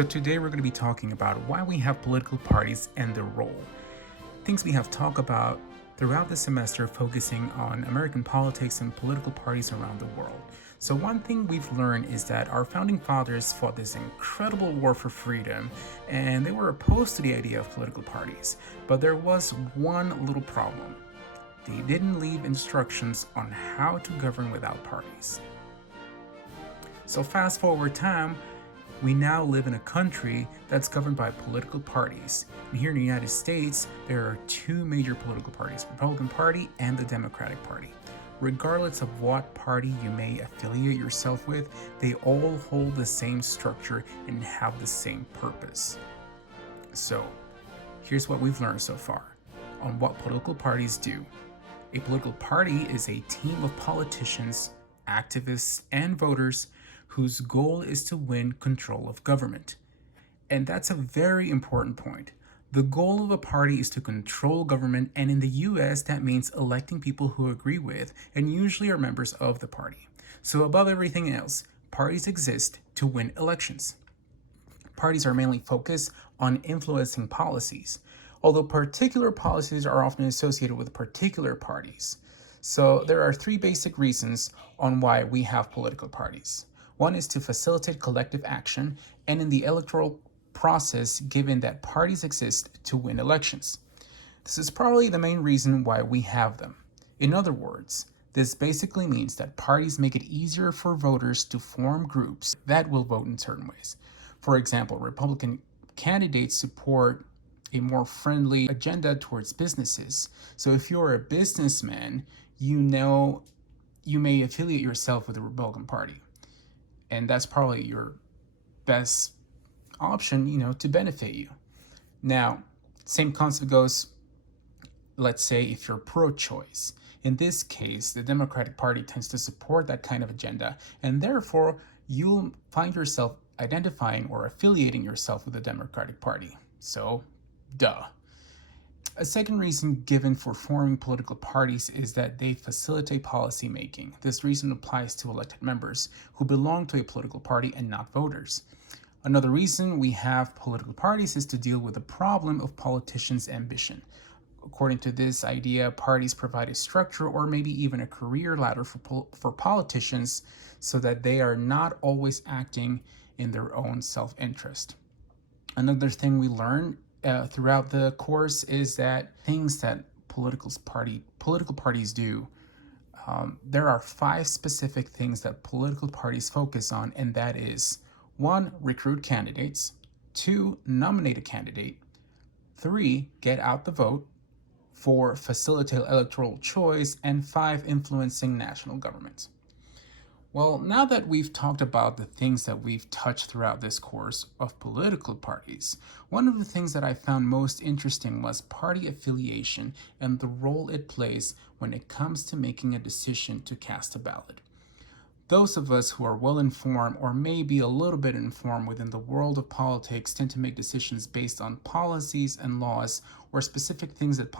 So today we're going to be talking about why we have political parties and their role. Things we have talked about throughout the semester focusing on American politics and political parties around the world. So one thing we've learned is that our founding fathers fought this incredible war for freedom, and they were opposed to the idea of political parties. But there was one little problem. They didn't leave instructions on how to govern without parties. So fast forward time, we now live in a country that's governed by political parties. And here in the United States, there are two major political parties, the Republican Party and the Democratic Party. Regardless of what party you may affiliate yourself with, they all hold the same structure and have the same purpose. So, here's what we've learned so far on what political parties do. A political party is a team of politicians, activists, and voters whose goal is to win control of government. And that's a very important point. The goal of a party is to control government, and in the US, that means electing people who agree with and usually are members of the party. So above everything else, parties exist to win elections. Parties are mainly focused on influencing policies, although particular policies are often associated with particular parties. So there are three basic reasons on why we have political parties. One is to facilitate collective action, and in the electoral process, given that parties exist to win elections. This is probably the main reason why we have them. In other words, this basically means that parties make it easier for voters to form groups that will vote in certain ways. For example, Republican candidates support a more friendly agenda towards businesses. So if you're a businessman, you may affiliate yourself with the Republican Party. And that's probably your best option, to benefit you. Now, same concept goes, let's say, if you're pro-choice. In this case, the Democratic Party tends to support that kind of agenda, and therefore, you'll find yourself identifying or affiliating yourself with the Democratic Party. So, duh. A second reason given for forming political parties is that they facilitate policy making. This reason applies to elected members who belong to a political party and not voters. Another reason we have political parties is to deal with the problem of politicians' ambition. According to this idea, parties provide a structure or maybe even a career ladder for politicians so that they are not always acting in their own self-interest. Another thing we learn throughout the course is that things that political parties do, there are 5 specific things that political parties focus on, and that is 1. Recruit candidates. 2. Nominate a candidate. 3. Get out the vote. 4. Facilitate electoral choice. And 5. Influencing national government. Well, now that we've talked about the things that we've touched throughout this course of political parties, one of the things that I found most interesting was party affiliation and the role it plays when it comes to making a decision to cast a ballot. Those of us who are well informed or maybe a little bit informed within the world of politics tend to make decisions based on policies and laws or specific things that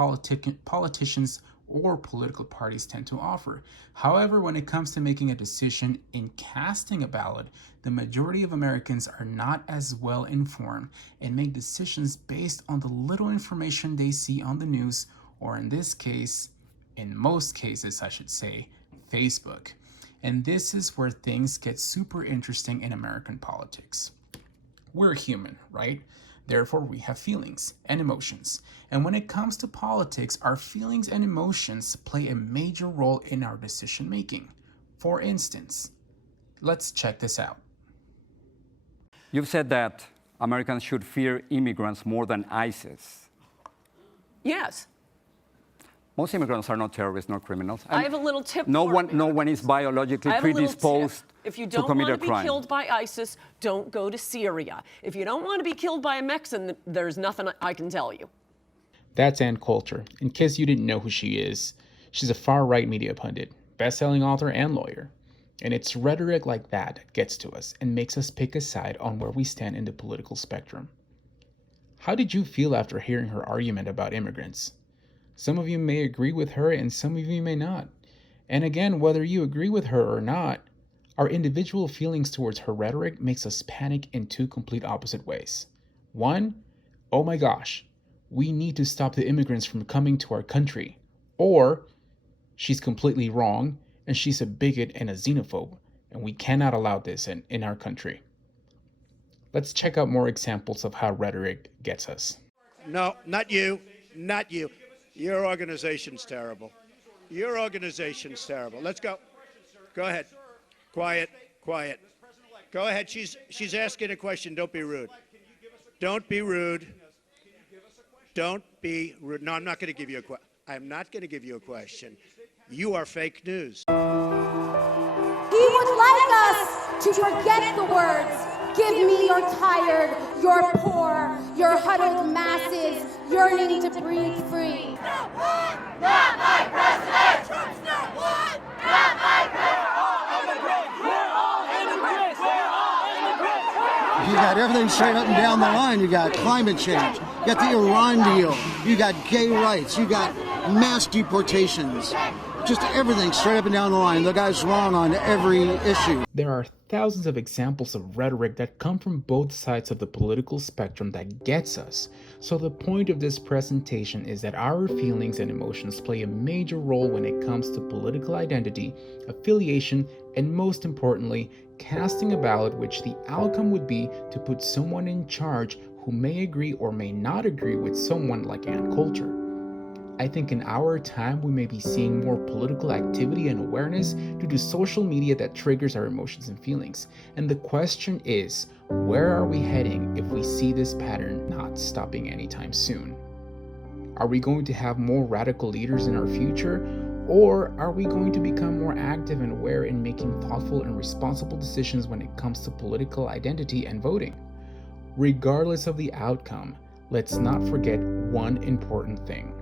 politicians or political parties tend to offer. However, when it comes to making a decision in casting a ballot, the majority of Americans are not as well informed and make decisions based on the little information they see on the news, or in this case, in most cases, I should say, Facebook. And this is where things get super interesting in American politics. We're human, right? Therefore, we have feelings and emotions. And when it comes to politics, our feelings and emotions play a major role in our decision making. For instance, let's check this out. You've said that Americans should fear immigrants more than ISIS. Yes. Most immigrants are not terrorists, not criminals. I have a little tip no for one, No one is biologically predisposed if you to don't commit want a to be crime. killed by ISIS, don't go to Syria. If you don't want to be killed by a Mexican, there's nothing I can tell you. That's Ann Coulter. In case you didn't know who she is, she's a far-right media pundit, best-selling author, and lawyer. And it's rhetoric like that gets to us and makes us pick a side on where we stand in the political spectrum. How did you feel after hearing her argument about immigrants? Some of you may agree with her and some of you may not. And again, whether you agree with her or not, Our individual feelings towards her rhetoric makes us panic in two complete opposite ways. One, oh my gosh, we need to stop the immigrants from coming to our country. Or, she's completely wrong and she's a bigot and a xenophobe, and we cannot allow this in our country. Let's check out more examples of how rhetoric gets us. No, not you. Not you. Your organization's terrible. Your organization's terrible. Let's go. Go ahead. Quiet. Quiet. Go ahead. She's asking a question. Don't be rude. Don't be rude. Don't be rude. No, I'm not going to give you a question. I'm not going to give you a question. You are fake news. He would like us to forget the words, "Give me your tired, your poor, your huddled masses yearning to breathe free." Not one! Not my president! Trump's not one! Not my president! We're all immigrants! We're all immigrants! You got everything straight up and down the line. You got climate change. You got the Iran deal. You got gay rights. You got mass deportations. Just everything straight up and down the line. The guy's wrong on every issue. There are thousands of examples of rhetoric that come from both sides of the political spectrum that gets us. So the point of this presentation is that our feelings and emotions play a major role when it comes to political identity, affiliation, and most importantly, casting a ballot, which the outcome would be to put someone in charge who may agree or may not agree with someone like Ann Coulter. I think in our time, we may be seeing more political activity and awareness due to social media that triggers our emotions and feelings. And the question is, where are we heading if we see this pattern not stopping anytime soon? Are we going to have more radical leaders in our future? Or are we going to become more active and aware in making thoughtful and responsible decisions when it comes to political identity and voting? Regardless of the outcome, let's not forget one important thing.